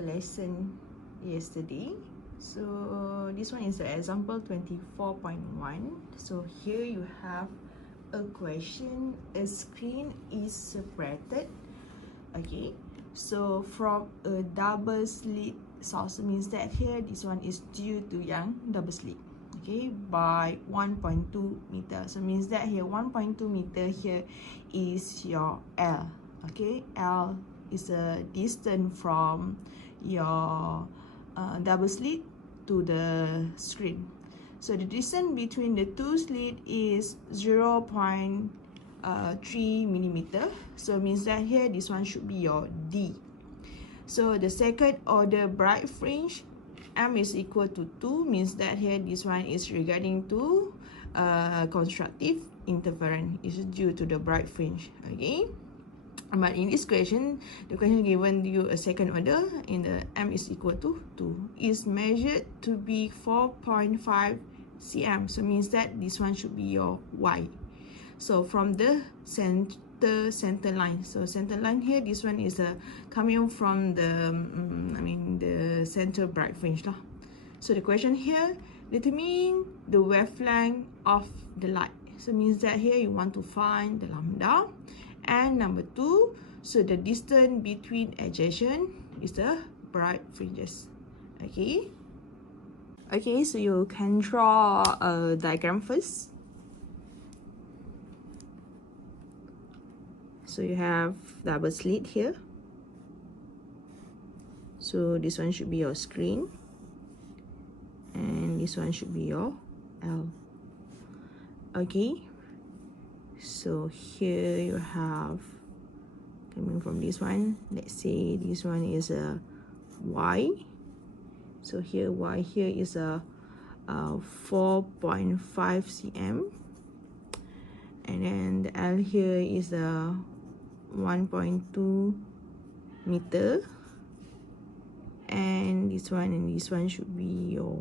lesson yesterday. So this one is the example 24.1. So here you have a question. A screen is separated, okay, so from a double slit saucer, means that here this one is due to yang double slit, okay, by 1.2 meter. So means that here 1.2 meter here is your L, okay. L is a distance from your double slit to the screen. So the distance between the two slit is 0.3 millimeter. So means that here this one should be your D. So the second order bright fringe, M is equal to 2, means that here this one is regarding to constructive interference, is due to the bright fringe, okay. But in this question, the question given you a second order in the M is equal to 2, is measured to be 4.5 cm. So means that this one should be your Y. So from the center line. So center line here, this one is coming from the the center bright fringe lah. So the question here, determine the wavelength of the light. So means that here you want to find the lambda. And number 2, so the distance between adjacent is the bright fringes, okay. Okay, so you can draw a diagram first. So you have double slit here. So this one should be your screen, and this one should be your L, okay. So here you have, coming from this one, let's say this one is a Y. So here Y here is a 4.5 cm, and then the L here is a 1.2 meter, and this one should be your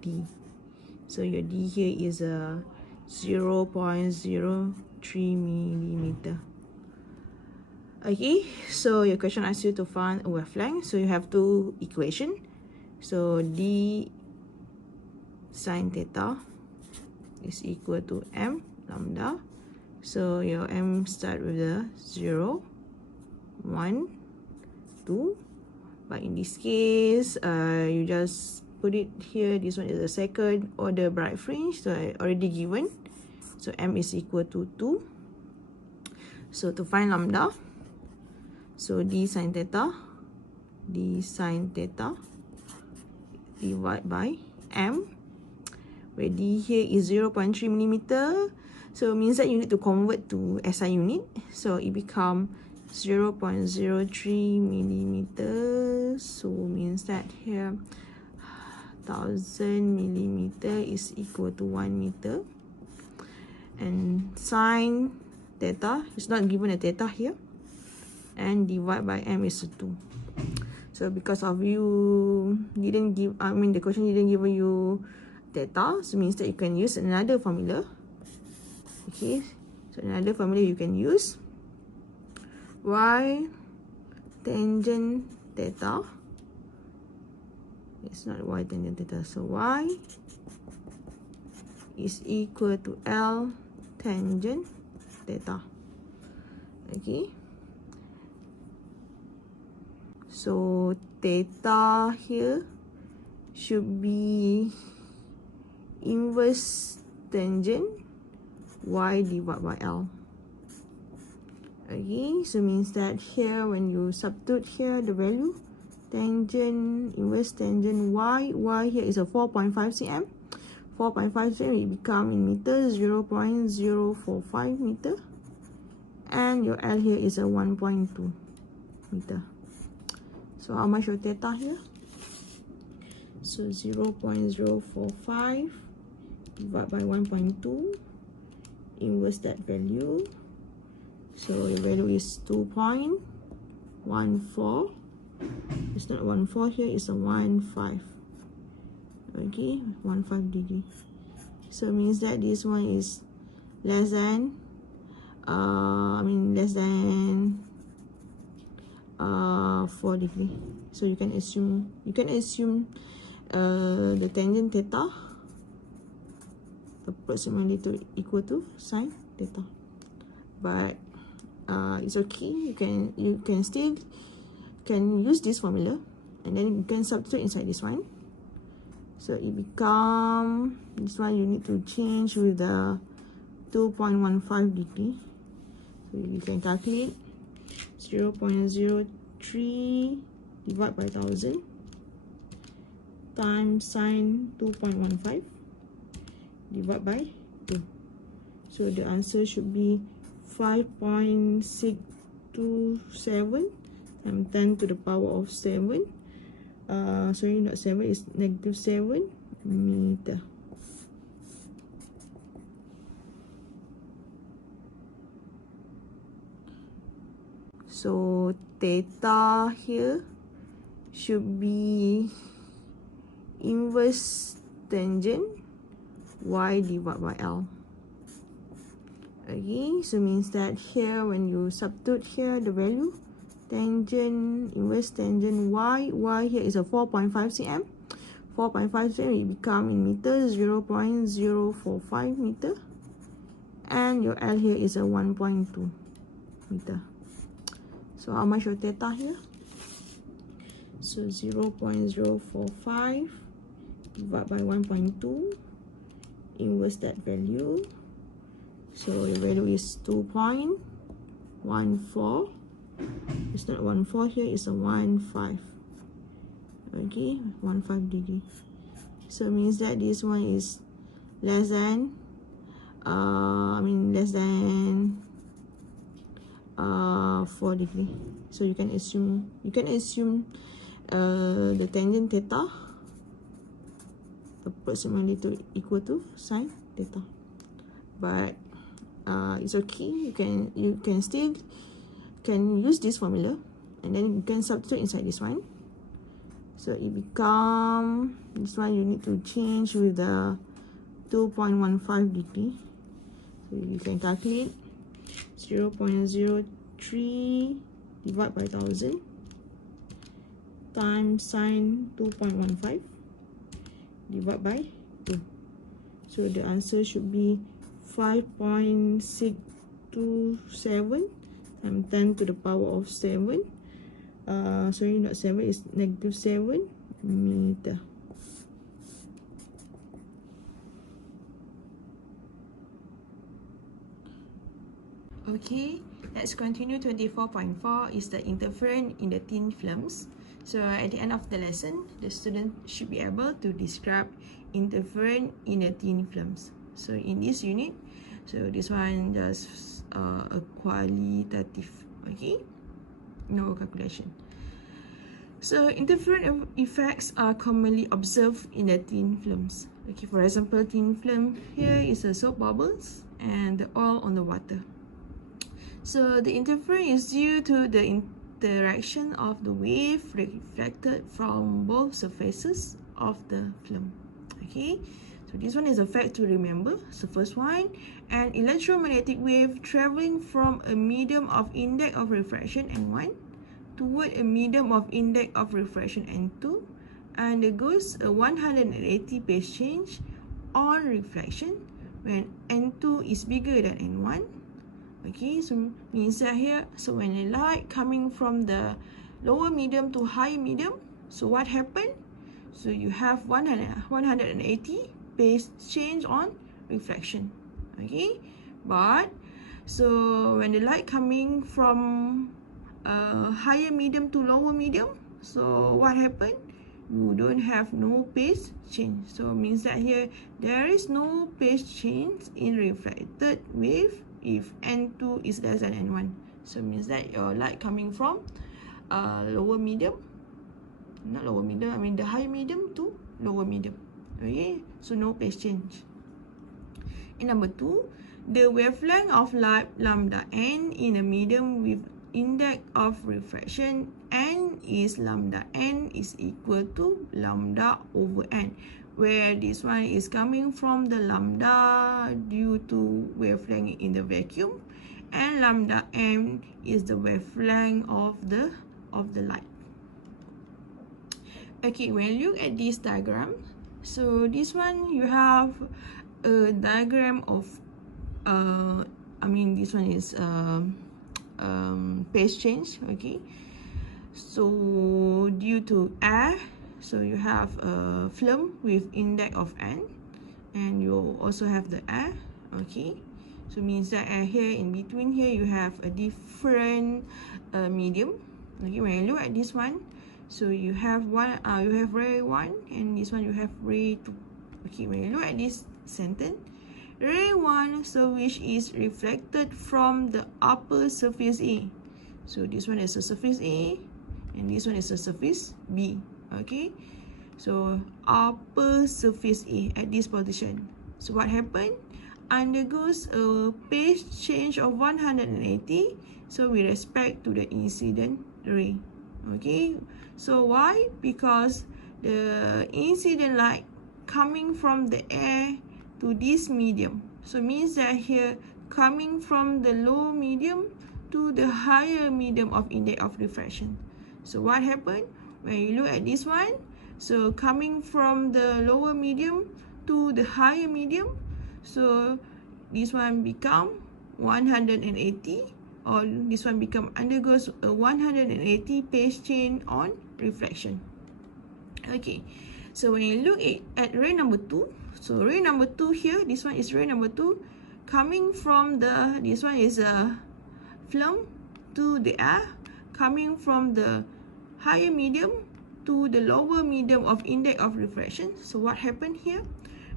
D. So your D here is a 0.03 millimeter. Okay, so your question asks you to find a wavelength. So you have two equations. So D sine theta is equal to M lambda. So your M start with the 0, 1, 2. But in this case, you just put it here. This one is the second order bright fringe, so I already given. So M is equal to 2. So to find lambda, so D sine theta divided by M, where D here is 0.3 millimeter. So it means that you need to convert to SI unit. So it become 0.03 millimeter. So means that here 1000 millimeter is equal to 1 meter. And sine theta is not given a theta here, and divide by M is 2. So because of you didn't give, the question didn't give you theta, so means that you can use another formula. Okay, so another formula you can use, Y tangent theta. It's not Y tangent theta, so Y is equal to L tangent theta, okay. So theta here should be inverse tangent Y divided by L, okay. So means that here when you substitute here the value, tangent inverse tangent Y here is a 4.5 cm. 4.5 cm it become in meters 0.045 meter, and your L here is a 1.2 meter. So how much your theta here? So 0.045 divided by 1.2, inverse that value. So the value is 2.14. It's not 14 here, it's a 15. Okay, 15 degree. So it means that this one is less than less than 4 degree. So you can assume the tangent theta approximately equal to sine theta. But it's okay. You can still use this formula, and then you can substitute inside this one. So it become this one. You need to change with the 2.15 degree. So you can calculate 0.03 divided by 1000 times sine 2.15 divided by 2. So the answer should be 5.627 times 10 to the power of 7. Sorry, not 7, it's -7 meter. So theta here should be inverse tangent y divided by L. Okay, so means that here when you substitute here the value, tangent, inverse tangent y here is a 4.5 cm. 4.5 cm, it become in meters 0.045 meter. And your L here is a 1.2 meter. So how much your theta here? So 0.045 divided by 1.2, inverse that value. So the value is 2.14. It's not 1.4 here, it's a 1.5. Okay, 1.5 degree. So it means that this one is less than less than 4 degree. So you can assume the tangent theta approximately equal to sine theta. But it's okay. You can still use this formula, and then you can substitute inside this one. So it become this one. You need to change with the 2.15 degree. So you can calculate 0.03 divided by 1000 times sine 2.15 divided by 2. So the answer should be 5.627 times 10 to the power of 7. Sorry, not 7, it's -7 meter. Okay, let's continue. 24.4 is the interference in the thin films. So at the end of the lesson, the student should be able to describe interference in the thin films. So in this unit, so this one just a qualitative, okay, no calculation. So interference effects are commonly observed in the thin films. Okay, for example, thin film here is a soap bubbles and the oil on the water. So the interference is due to the interaction of the wave reflected from both surfaces of the film. Okay, so this one is a fact to remember. So first one, an electromagnetic wave traveling from a medium of index of refraction N1 toward a medium of index of refraction N2 undergoes a 180 phase change on reflection when N2 is bigger than N1. Okay, so means that here, so when a light coming from the lower medium to high medium, so what happened? So you have 180 phase change on reflection. Okay, but so when the light coming from higher medium to lower medium, so what happened? You don't have no phase change. So means that here there is no phase change in reflected wave if N2 is less than N1. So means that your light coming from lower medium, not lower medium, I mean the high medium to lower medium. Okay, so no phase change. And number 2, the wavelength of light lambda n in a medium with index of refraction n is lambda n is equal to lambda over n, where this one is coming from the lambda due to wavelength in the vacuum, and lambda m is the wavelength of the of the light. Okay, when you look at this diagram, so this one you have a diagram of this one is phase change. Okay, so due to air, so you have a film with index of n, and you also have the air. Okay, so means that here in between here you have a different medium. Okay, when you look at this one, so you have you have ray 1, and this one you have ray 2. Okay, when you look at this sentence, ray 1, so which is reflected from the upper surface A. So this one is a surface A, and this one is a surface B. Okay, so upper surface A at this position. So what happened? Undergoes a phase change of 180, so with respect to the incident ray. Okay, so why? Because the incident light coming from the air to this medium, so means that here coming from the low medium to the higher medium of index of refraction. So what happened when you look at this one? So coming from the lower medium to the higher medium, so this one become 180, or this one undergoes a 180 phase change on reflection. Okay, so when you look at ray number 2, so ray number 2 here, this one is ray number 2, coming from this one is a film to the air, coming from the higher medium to the lower medium of index of refraction. So what happened here?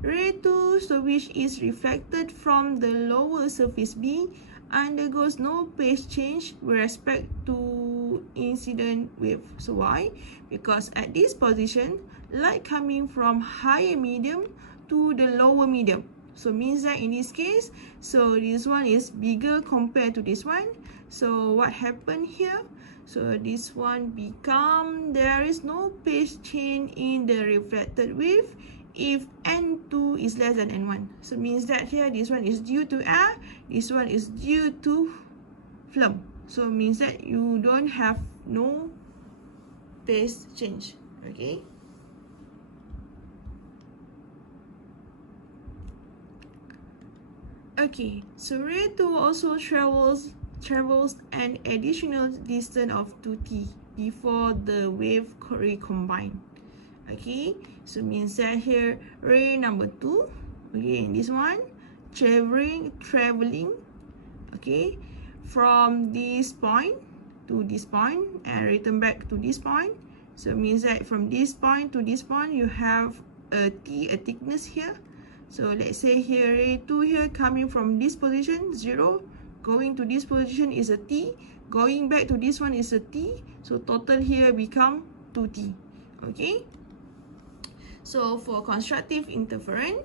Ray 2, so which is reflected from the lower surface B, undergoes no phase change with respect to incident wave. So why? Because at this position, light coming from higher medium to the lower medium. So means that in this case, so this one is bigger compared to this one. So what happened here? So this one there is no phase change in the reflected wave if n2 is less than n1. So means that here this one is due to air, this one is due to film. So means that you don't have no phase change. Okay. Okay, so ray 2 also travels an additional distance of 2t before the wave recombine. Okay, so means that here ray number 2, okay, this one traveling, okay, from this point to this point and return back to this point. So means that from this point to this point you have a thickness here. So let's say here ray 2 here coming from this position 0, going to this position is a t, going back to this one is a t, so total here become 2t. Okay, so for constructive interference,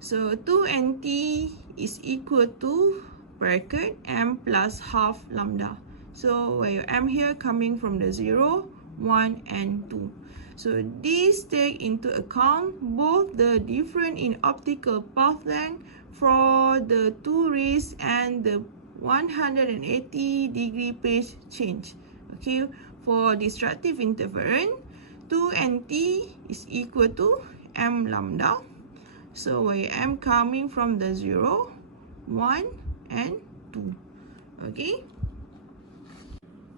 so 2nt is equal to bracket m plus half lambda. So where your m here coming from the 0, 1 and 2. So this take into account both the difference in optical path length for the two rays and the 180-degree phase change. Okay, for destructive interference, 2nt is equal to m lambda. So where m coming from the 0, 1 and 2. Okay.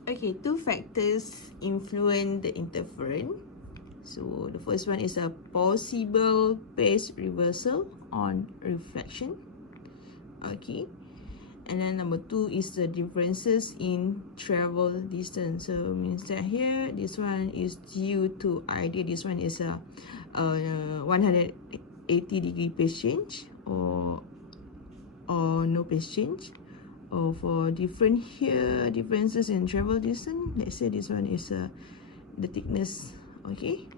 Okay, two factors influence the interference. So the first one is a possible phase reversal on reflection. Okay, and then number 2 is the differences in travel distance. So means that here this one is due to either this one is a 180-degree phase change or no phase change, or for different here differences in travel distance. Let's say this one is the thickness. Okay,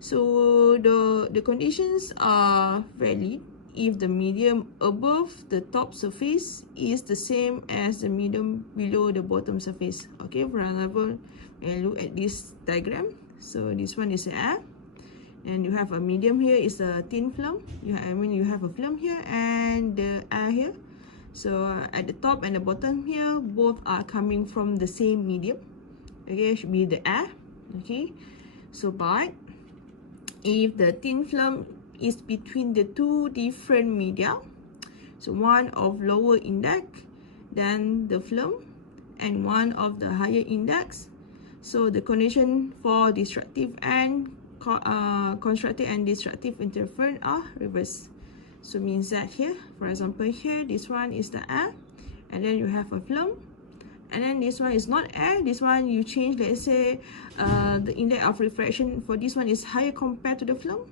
so the conditions are valid if the medium above the top surface is the same as the medium below the bottom surface. Okay, for example, when I look at this diagram, so this one is air, and you have a medium here is a thin film. You have a film here and the air here. So at the top and the bottom here, both are coming from the same medium. Okay, it should be the air. Okay, so but if the thin film is between the two different media, so one of lower index than the film and one of the higher index, so the condition for destructive and constructive and destructive interference are reversed. So means that here, for example, here this one is the air, and then you have a film, and then this one is not air. This one you change, let's say the index of refraction for this one is higher compared to the film.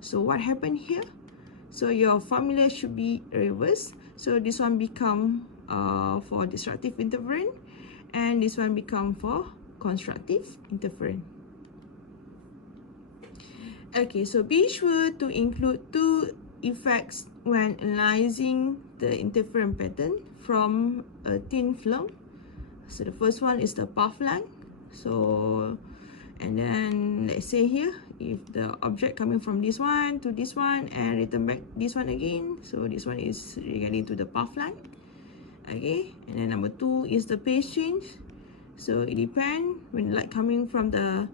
So what happened here? So your formula should be reversed. So this one become for destructive interference, and this one become for constructive interference. Okay, so be sure to include two effects when analyzing the interference pattern from a thin film. So the first one is the path length. So, and then let's say here, if the object coming from this one to this one and return back this one again, so this one is regarding to the path length. Okay, and then number two is the phase change. So it depends when light coming from the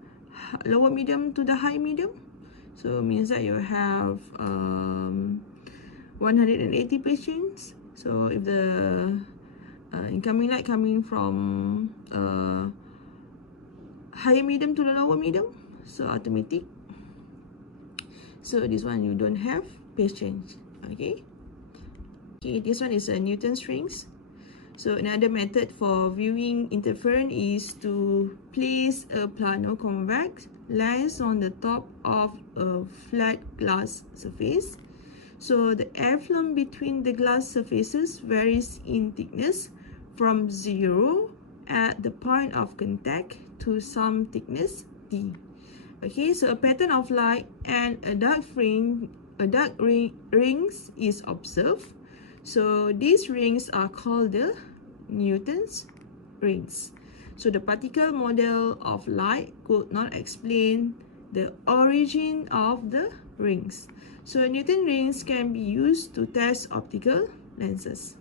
lower medium to the high medium. So it means that you have 180 phase change. So if the incoming light coming from higher medium to the lower medium, so automatic. So this one you don't have phase change. Okay. Okay, this one is a Newton's rings. So another method for viewing interference is to place a plano convex lens on the top of a flat glass surface. So the air film between the glass surfaces varies in thickness from 0 at the point of contact to some thickness d. Okay, so a pattern of light and a dark rings is observed. So these rings are called the Newton's rings. So the particle model of light could not explain the origin of the rings. So Newton rings can be used to test optical lenses.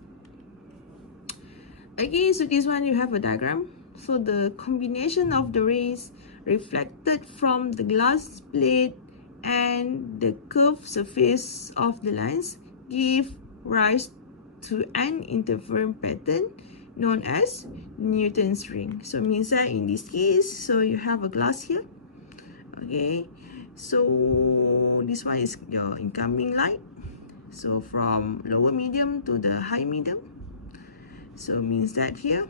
Okay, so this one you have a diagram. So the combination of the rays reflected from the glass plate and the curved surface of the lens give rise to an interference pattern known as Newton's ring. So means that in this case, so you have a glass here. Okay, so this one is your incoming light. So from lower medium to the high medium. So means that here,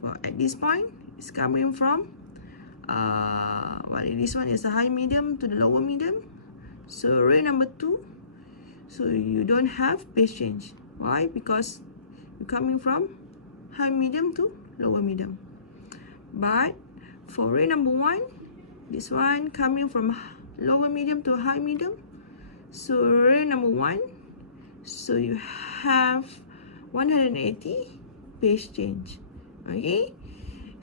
for at this point, it's coming from this one is the high medium to the lower medium. So ray number 2, so you don't have phase change. Why? Because you're coming from high medium to lower medium. But for ray number 1, this one coming from lower medium to high medium. So ray number 1, so you have 180 phase change. Okay,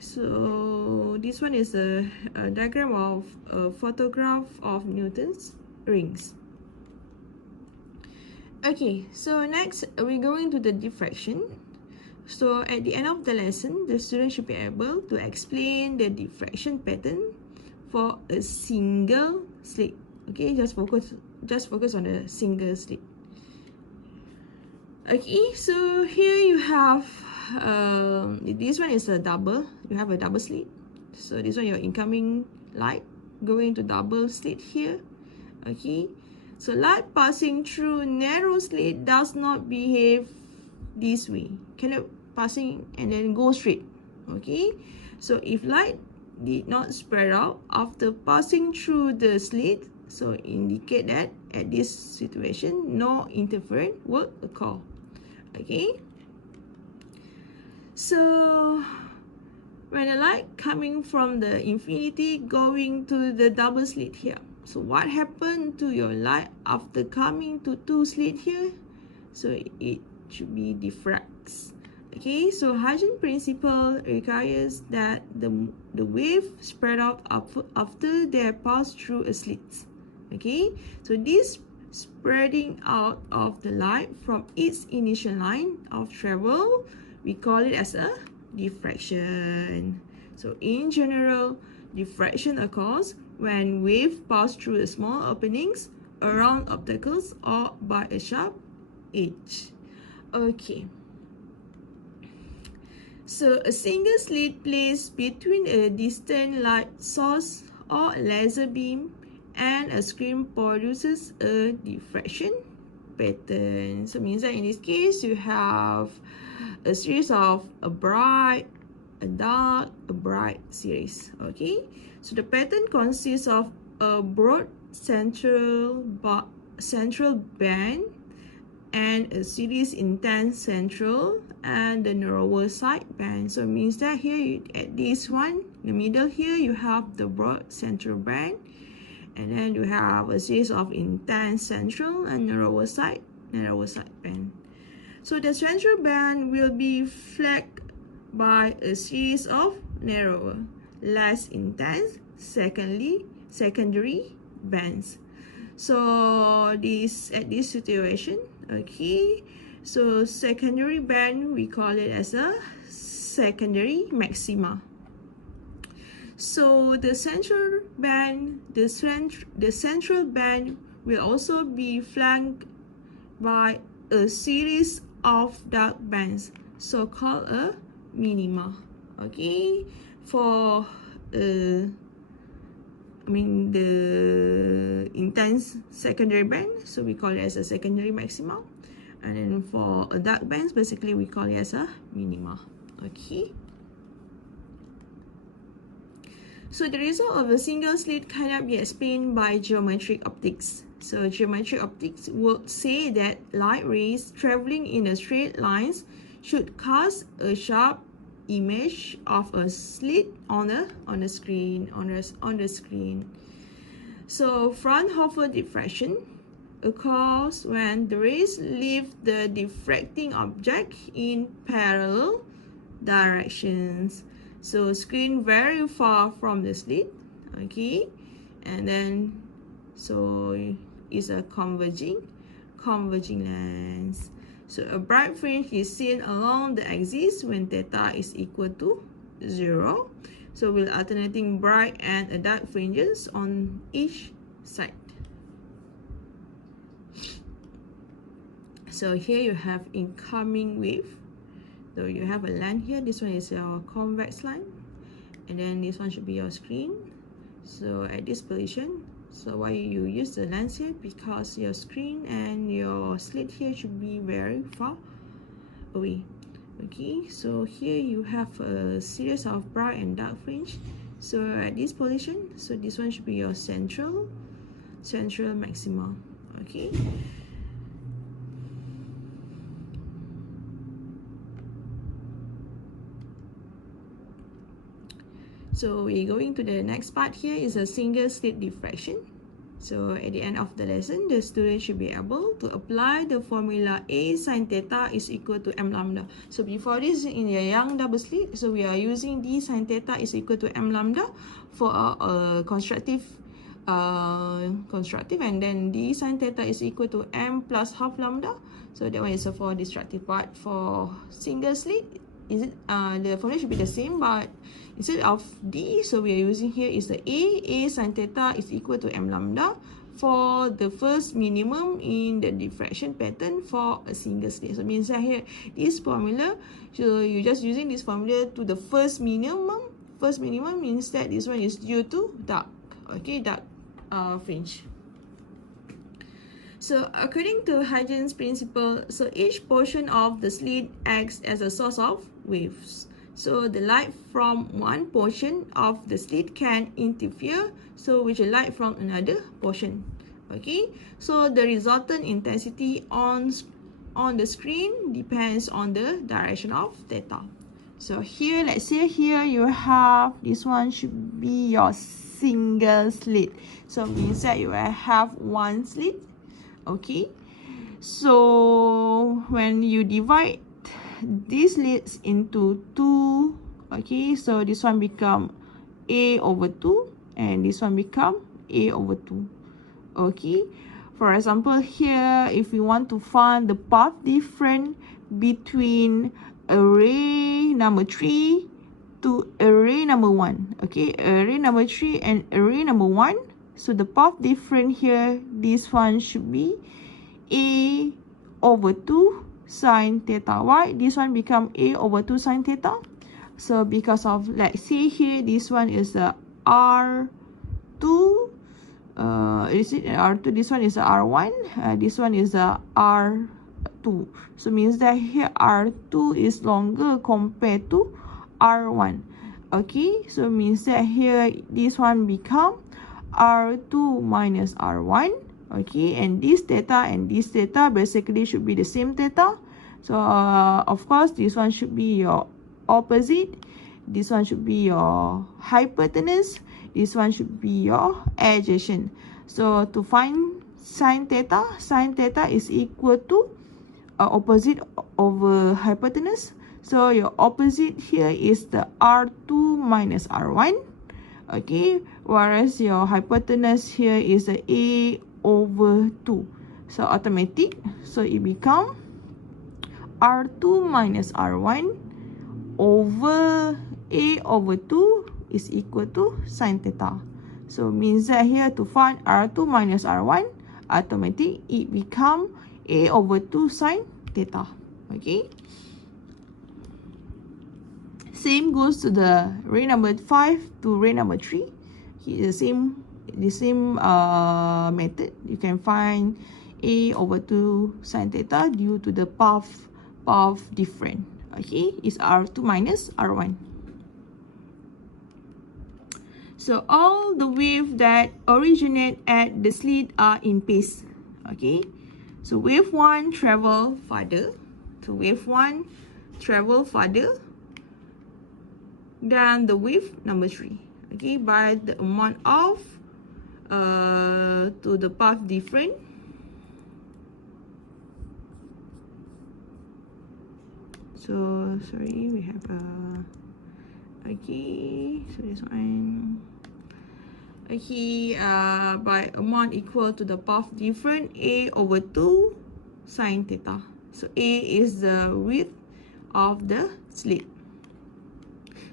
so this one is a diagram of a photograph of Newton's rings. Okay, so next we're going to the diffraction. So at the end of the lesson, the student should be able to explain the diffraction pattern for a single slit. Okay, just focus on a single slit. Okay, so here you have this one is a double. You have a double slit. So this one your incoming light going to double slit here. Okay, so light passing through narrow slit does not behave this way. Cannot passing and then go straight. Okay, so if light did not spread out after passing through the slit, so indicate that at this situation no interference will occur. Okay, so when the light coming from the infinity going to the double slit here, so what happened to your light after coming to two slit here? So it should be diffracts. Okay, so Huygens principle requires that the wave spread out after they pass through a slit. Okay, so this spreading out of the light from its initial line of travel, we call it as a diffraction. So in general, diffraction occurs when wave pass through small openings around obstacles or by a sharp edge. Okay. So a single slit placed between a distant light source or laser beam and a screen produces a diffraction pattern. So means that in this case you have a series of a bright, a dark, a bright series. Okay, so the pattern consists of a broad central band and a series intense central and the narrower side band. So it means that here at this one, in the middle here, you have the broad central band, and then you have a series of intense central and narrower side band. So the central band will be flanked by a series of narrower, less intense secondary bands. So this at this situation, okay, so secondary band we call it as a secondary maxima. So the central band will also be flanked by a series of dark bands, so called a minima. Okay, for the intense secondary band, so we call it as a secondary maxima, and then for a dark bands, basically we call it as a minima. Okay, so the result of a single slit cannot be explained by geometric optics. So geometric optics would say that light rays traveling in a straight lines should cast a sharp image of a slit on the screen. So Fraunhofer diffraction occurs when the rays leave the diffracting object in parallel directions. So screen very far from the slit, okay, and then so it's a converging lens. So a bright fringe is seen along the axis when theta is equal to 0. So we're alternating bright and dark fringes on each side. So here you have incoming wave. So you have a line here. This one is your convex line, and then this one should be your screen. So at this position, so why you use the lens here? Because your screen and your slit here should be very far away. Okay, so here you have a series of bright and dark fringe. So at this position, so this one should be your central maxima. Okay. So we're going to the next part. Here is a single slit diffraction. So at the end of the lesson, the student should be able to apply the formula A sin theta is equal to m lambda. So before this, in the Young double slit, so we are using D sin theta is equal to m lambda for a constructive, and then D sin theta is equal to m plus half lambda. So that one is for destructive part. For single slit, the formula should be the same, but instead of D, so we are using here is the A sin theta is equal to m lambda for the first minimum in the diffraction pattern for a single slit. So means that here this formula, so you're just using this formula to the first minimum. First minimum means that this one is due to dark, okay, dark fringe. So according to Huygens principle, so each portion of the slit acts as a source of waves. So the light from one portion of the slit can interfere with the light from another portion. Okay, so the resultant intensity on the screen depends on the direction of theta. So here, let's say here you have this one should be your single slit. So means that you will have one slit. Okay, so when you divide these slits into two, okay, so this one become A over 2 and this one become A over 2. Okay, for example here, if we want to find the path difference between array number 3 to array number 1. Okay, array number 3 and array number 1. So the path difference here, this one should be A over 2 sine theta. Why? This one become A over 2 sine theta. So because of, let's see here, this one is the R2. Is it R2? This one is the R1. This one is the R2. So means that here R2 is longer compared to R1. Okay, so means that here this one become R2 minus R1. Okay, and this theta basically should be the same theta. So of course this one should be your opposite, this one should be your hypotenuse, this one should be your adjacent. So to find sine theta is equal to opposite over hypotenuse. So your opposite here is the R2 minus R1. Okay, whereas your hypotenuse here is the A over 2. So automatic, so it become R2 minus R1 over A over 2 is equal to sine theta. So means that here to find R2 minus R1, automatic it become A over 2 sine theta. Okay, same goes to the ray number 5 to ray number 3. Here the same method. You can find A over 2 sine theta due to the path difference. Okay, is R2 minus R1. So all the waves that originate at the slit are in phase. Okay, so wave 1 travel farther. So wave 1 travel farther than the wave number 3. Okay, by the amount of to the path difference. So sorry, we have okay, so this one, okay, by amount equal to the path difference, A over 2 sine theta. So A is the width of the slit.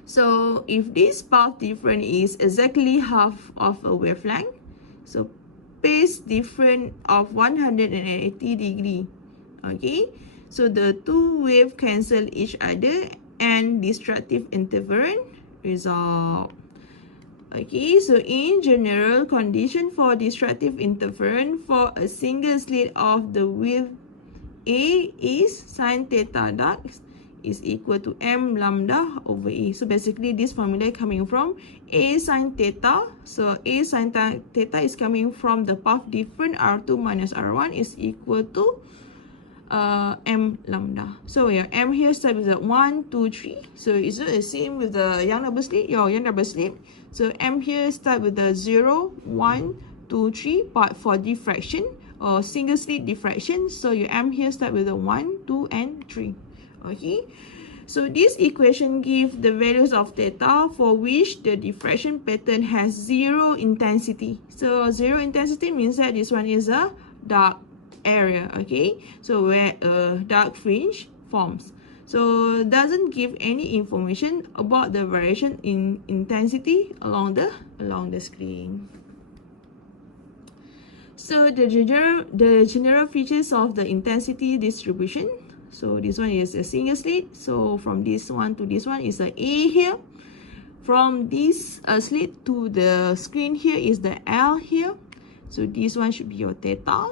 So if this path difference is exactly half of a wavelength, so phase difference of 180 degree. Okay, so the two waves cancel each other and destructive interference result. Okay, so in general condition for destructive interference for a single slit of the width A is sine theta dark is equal to m lambda over A. So basically this formula coming from A sine theta. So A sine theta is coming from the path difference R2 minus R1 is equal to m lambda. So your m here start with the 1, 2, 3. So is it the same with the young double slit? Your young double slit. So m here start with the 0, 1, 2, 3, but for diffraction or single slit diffraction, so your m here start with the 1, 2, and 3. Okay, so this equation gives the values of theta for which the diffraction pattern has 0 intensity. So 0 intensity means that this one is a dark area. Okay, so where a dark fringe forms. So doesn't give any information about the variation in intensity along the screen. So the general features of the intensity distribution. So this one is a single slit. So from this one to this one is a A here. From this slit to the screen here is the L here. So this one should be your theta.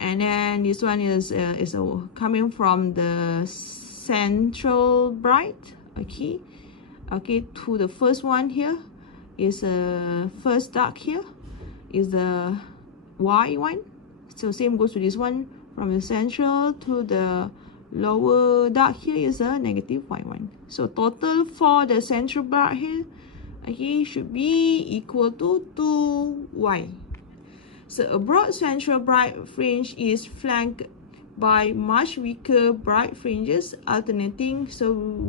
And then this one is coming from the central bright. Okay, to the first one here is first dark here is the Y one. So same goes to this one, from the central to the lower dark here is a negative Y1. So total for the central bright here, okay, should be equal to 2Y. So a broad central bright fringe is flanked by much weaker bright fringes alternating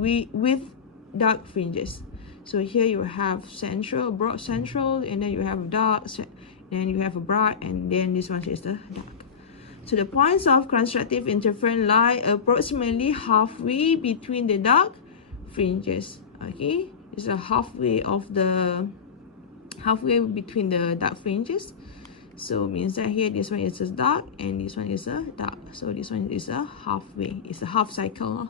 with dark fringes. So here you have central, broad central, and then you have dark, then you have a bright, and then this one is the dark. So the points of constructive interference lie approximately halfway between the dark fringes. Okay, It's a halfway between the dark fringes. So means that here this one is a dark and this one is a dark. So this one is a halfway. It's a half cycle.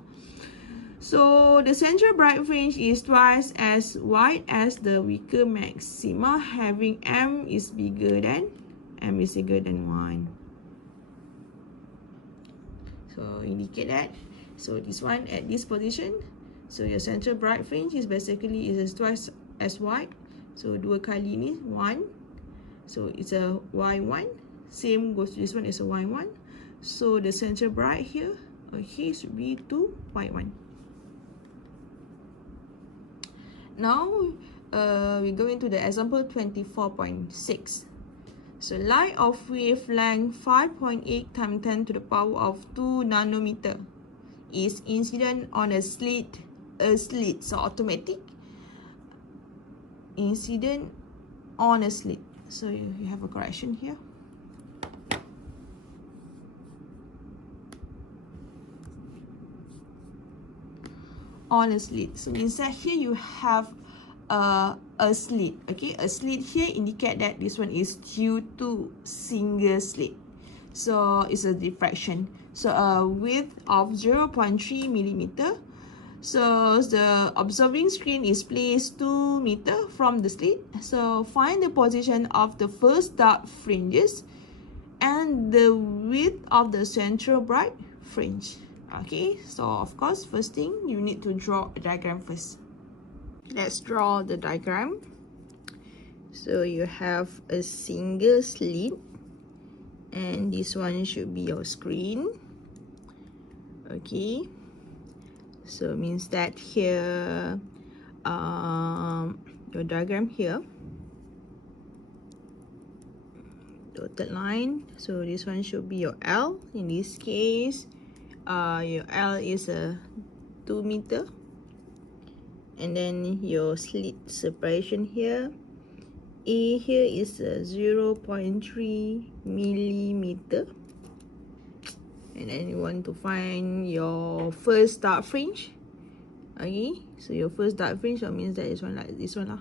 So the central bright fringe is twice as wide as the weaker maxima, having m is bigger than 1. So indicate that. So this one at this position. So your central bright fringe is basically is twice as wide. So 2 kali ni 1. So it's a y1. Same goes to this one is a y1. So the central bright here, okay, should be 2y1. Now we go into the example 24.6. So light of wavelength 5.8 times 10 to the power of 2 nanometer is incident on a slit. So automatic incident on a slit. So you have a correction here. On a slit. So means that here you have a slit. Okay, a slit here indicate that this one is due to single slit. So it's a diffraction. So a width of 0.3 millimeter. So the observing screen is placed 2 meters from the slit. So find the position of the first dark fringes and the width of the central bright fringe. Okay, so of course, first thing you need to draw a diagram first. Let's draw the diagram. So you have a single slit, and this one should be your screen. Okay, so it means that here, your diagram here, dotted line. So this one should be your L. In this case, your L is a 2 meter, and then your slit separation here, A here is a 0.3 millimeter, and then you want to find your first dark fringe. Okay, so your first dark fringe means that is one like this one lah.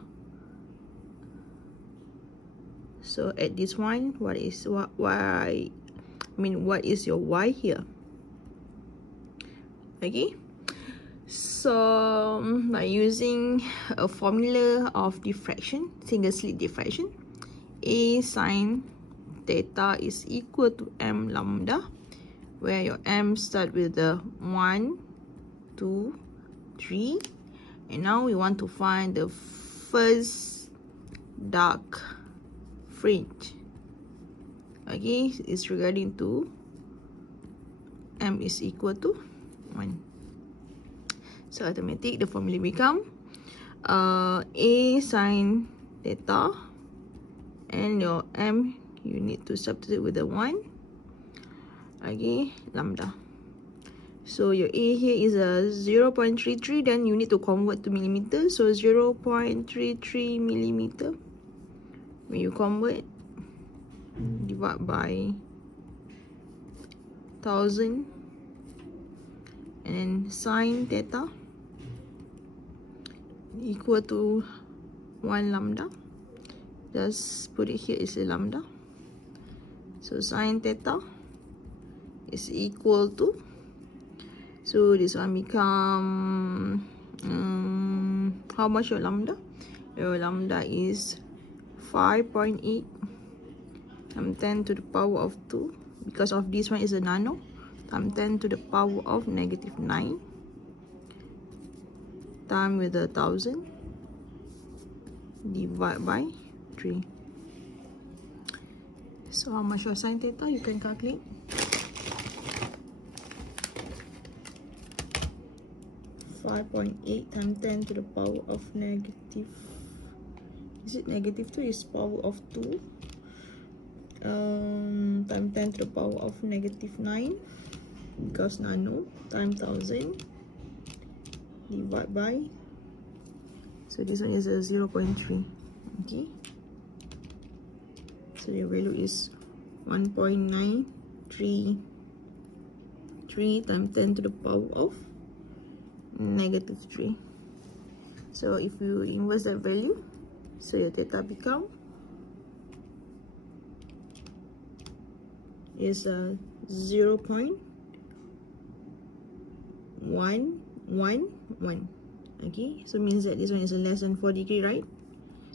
So at this one, what is your y here? Okay, so by using a formula of diffraction, single slit diffraction, A sine theta is equal to m lambda, where your m start with the 1, 2, 3, and now we want to find the first dark fringe. Okay, it's regarding to m is equal to 1. So automatic, the formula become A sine theta, and your m you need to substitute with the 1. Okay, lambda. So your A here is a 0.33, then you need to convert to millimeter. So 0.33 millimeter. When you convert, divide by 1000, and then sine theta equal to 1 lambda. Just put it here is a lambda. So sine theta is equal to, so this one become how much your lambda? Your lambda is 5.8 times 10 to the power of 2. Because of this one is a nano, times 10 to the power of negative 9 times with 1000 divide by 3. So how much your sine theta? You can calculate. (5.8) times 10 to the power of negative, is it negative 2? Is power of 2 times 10 to the power of negative 9, because nano, times 1000 divide by, so this one is a 0.3. Okay, so your value is 1.933 times 10 to the power of negative 3. So if you inverse that value, so your theta become is 0.111. Okay, so means that this one is less than 4 degree, right?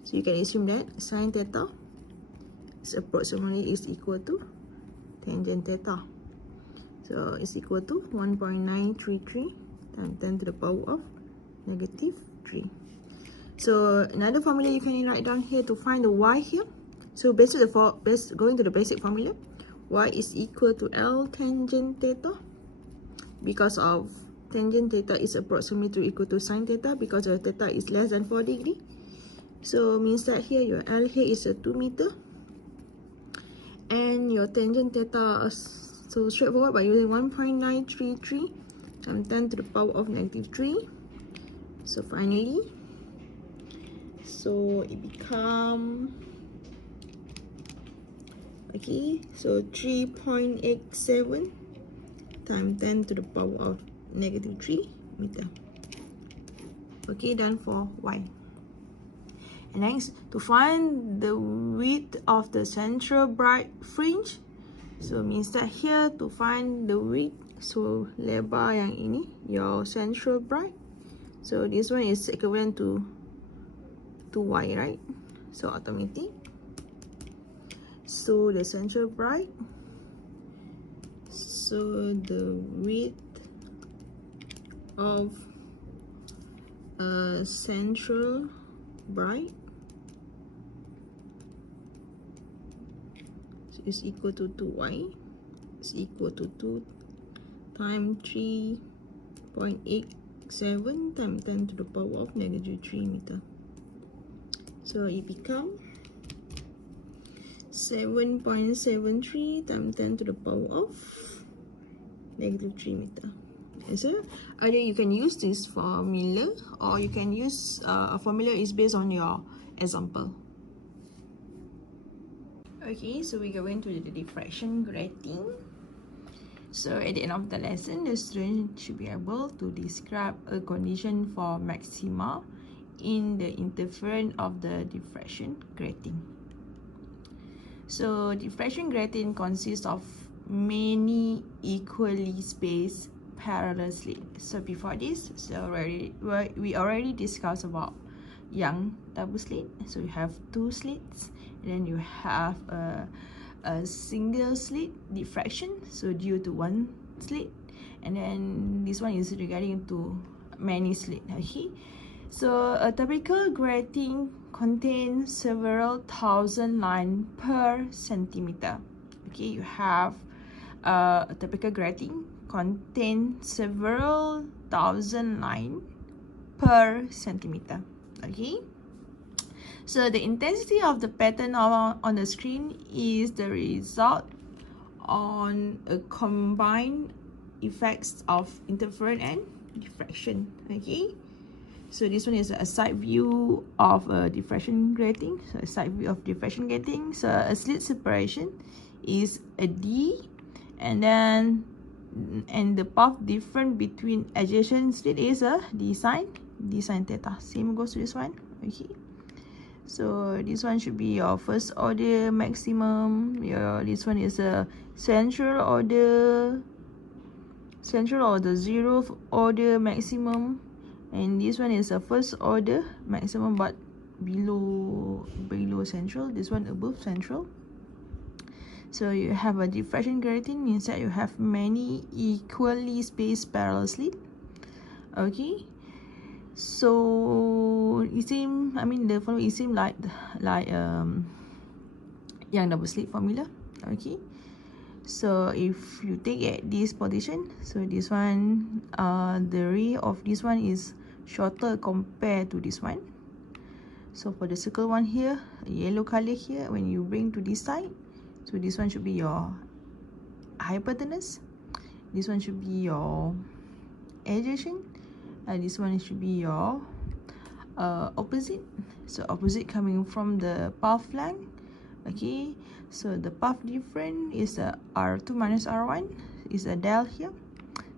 So you can assume that sine theta is approximately equal to tangent theta. So it's equal to 1.933 times 10 to the power of -3. So another formula you can write down here to find the y here. So going to the basic formula, y is equal to L tangent theta, because of tangent theta is approximately equal to sine theta, because your theta is less than 4 degree. So means that here your L here is a 2 meter, and your tangent theta is so straightforward by using 1.933 times 10 to the power of -3. So finally, so it become, okay, so 3.87 times 10 to the power of -3 meter. Okay, done for y. And next, to find the width of the central bright fringe, so means that here to find the width, so lebar yang ini your central bright, so this one is equivalent to y, right? So automatic, so the central bright, so the width of a central bright is equal to 2y, is equal to 2 times 3.87 times 10 to the power of -3 meter. So it become 7.73 times 10 to the power of -3 meter. Okay, so either you can use this formula, or you can use a formula is based on your example. Okay, so we go into the diffraction grating. So at the end of the lesson, the student should be able to describe a condition for maxima in the interference of the diffraction grating. So diffraction grating consists of many equally spaced parallel slits. So before this, we already discussed about Young double slit. So you have 2 slits, and then you have a single slit diffraction, so due to 1 slit, and then this one is regarding to many slits. Okay, so a typical grating contains several thousand lines per centimeter. Okay, you have a typical grating contains several thousand lines per centimeter. Okay, so the intensity of the pattern on the screen is the result on a combined effects of interference and diffraction. Okay, so this one is a side view of a diffraction grating. So a side view of diffraction grating. So a slit separation is a D, and then the path difference between adjacent slit is a d sine theta. Same goes to this one. Okay, so this one should be your first order maximum. This one is a central order 0th order maximum, and this one is a first order maximum but below central. This one above central. So you have a diffraction grating, means that you have many equally spaced parallel slits. Okay, so it seems, the formula it seems like Young double slit formula. Okay, so if you take at this position, so this one, the ray of this one is shorter compared to this one. So for the circle one here, yellow color here, when you bring to this side, so this one should be your hypotenuse, this one should be your adjacent, and this one should be your opposite. So opposite coming from the path length. Okay, so the path difference is R2 minus R1 is a del here.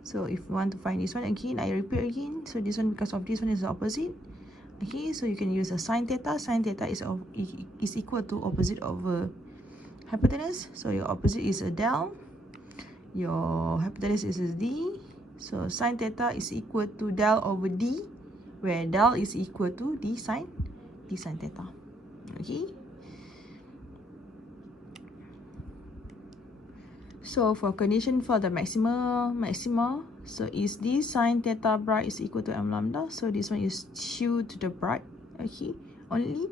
So if you want to find this one again, I repeat again, so this one, because of this one is the opposite, Okay, so you can use a sine theta. Sine theta is equal to opposite over hypotenuse. So your opposite is a del. Your hypotenuse is a d. So sine theta is equal to del over d, where del is equal to d sine theta. Okay. So for condition for the maxima, so is d sine theta bright is equal to m lambda. So this one is due to the bright, okay, only.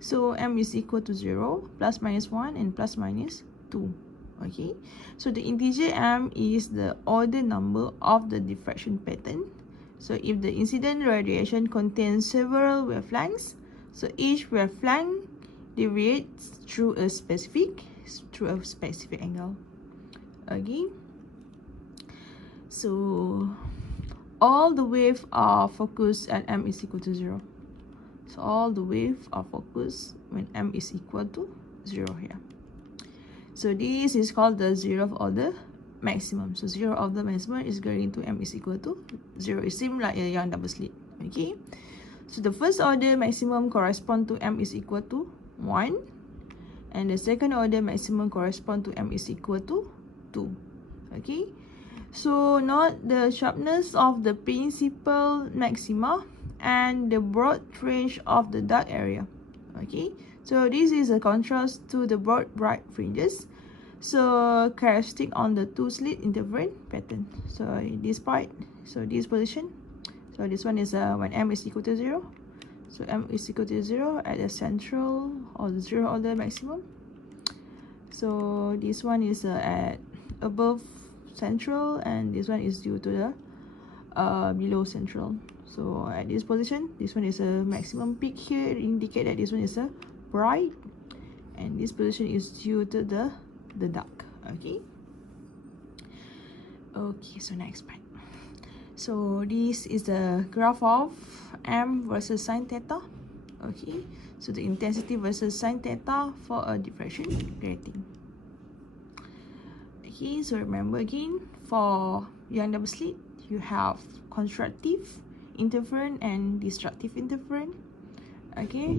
So m is equal to 0, plus minus 1, and plus minus 2. Okay, so the integer m is the order number of the diffraction pattern. So if the incident radiation contains several wavelengths, so each wavelength deviates through a specific angle. Okay, so all the waves are focused at m is equal to 0. So all the waves are focused when m is equal to 0 here. So this is called the zeroth order maximum. So zeroth order maximum is going to m is equal to 0. It seems like a young double slit. Okay, so the first order maximum correspond to m is equal to 1, and the second order maximum correspond to m is equal to 2. Okay, so note the sharpness of the principal maxima and the broad range of the dark area. Okay, so this is a contrast to the broad bright fringes, so characteristic on the two slit interference pattern. So this part, so this position, so this one is when m is equal to 0. So m is equal to 0 at the central or the zero order maximum. So this one is at above central, and this one is due to the below central. So at this position, this one is a maximum peak here. It indicate that this one is a bright, and this position is due to the dark. Okay, so next part. So this is the graph of m versus sine theta. Okay, so the intensity versus sine theta for a diffraction grating. Okay, so remember again, for young double slit, you have constructive interference and destructive interference. Okay,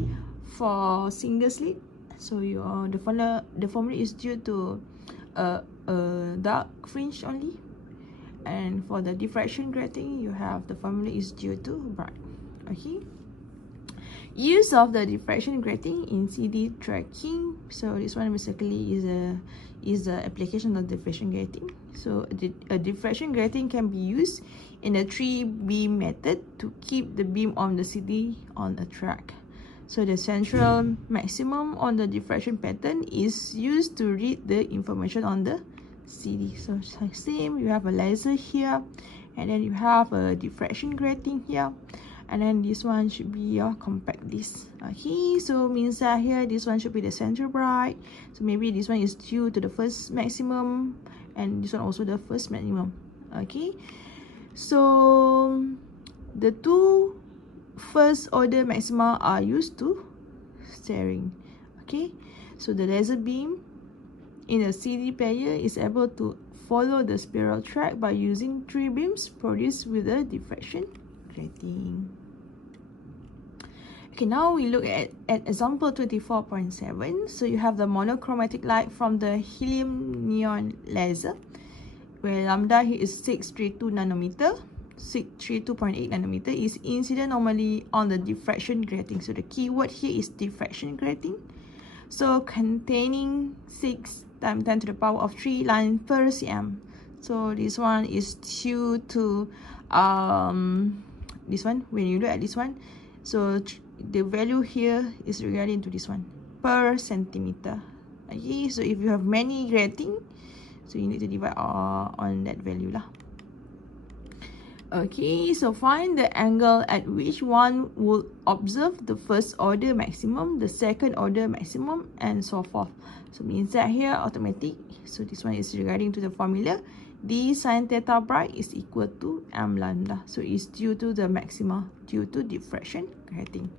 for single slit, so the formula is due to a dark fringe only, and for the diffraction grating, you have the formula is due to bright. Okay, use of the diffraction grating in CD tracking. So this one basically is the application of diffraction grating. So a diffraction grating can be used in a 3-beam method to keep the beam on the CD on a track. So the central maximum on the diffraction pattern is used to read the information on the CD. So same, you have a laser here, and then you have a diffraction grating here, and then this one should be your compact disc. Okay, so means that here this one should be the center bright. So maybe this one is due to the first maximum, and this one also the first maximum. Okay, so the two first order maxima are used to steering. Okay, so the laser beam in a CD player is able to follow the spiral track by using 3 beams produced with a diffraction grating. Okay, now we look at example 24.7. So you have the monochromatic light from the helium neon laser, where lambda here is 632 nanometer. 632.8 nanometer is incident normally on the diffraction grating. So the keyword here is diffraction grating. So containing 6 times 10 to the power of 3 line per cm. So this one is due to this one. When you look at this one, so the value here is regarding to this one per centimeter. Okay, so if you have many grating, so you need to divide on that value lah. Okay, so find the angle at which one will observe the first order maximum, the second order maximum, and so forth. So means that here automatic. So this one is regarding to the formula. D sine theta bright is equal to m lambda. So it's due to the maxima, due to diffraction grating.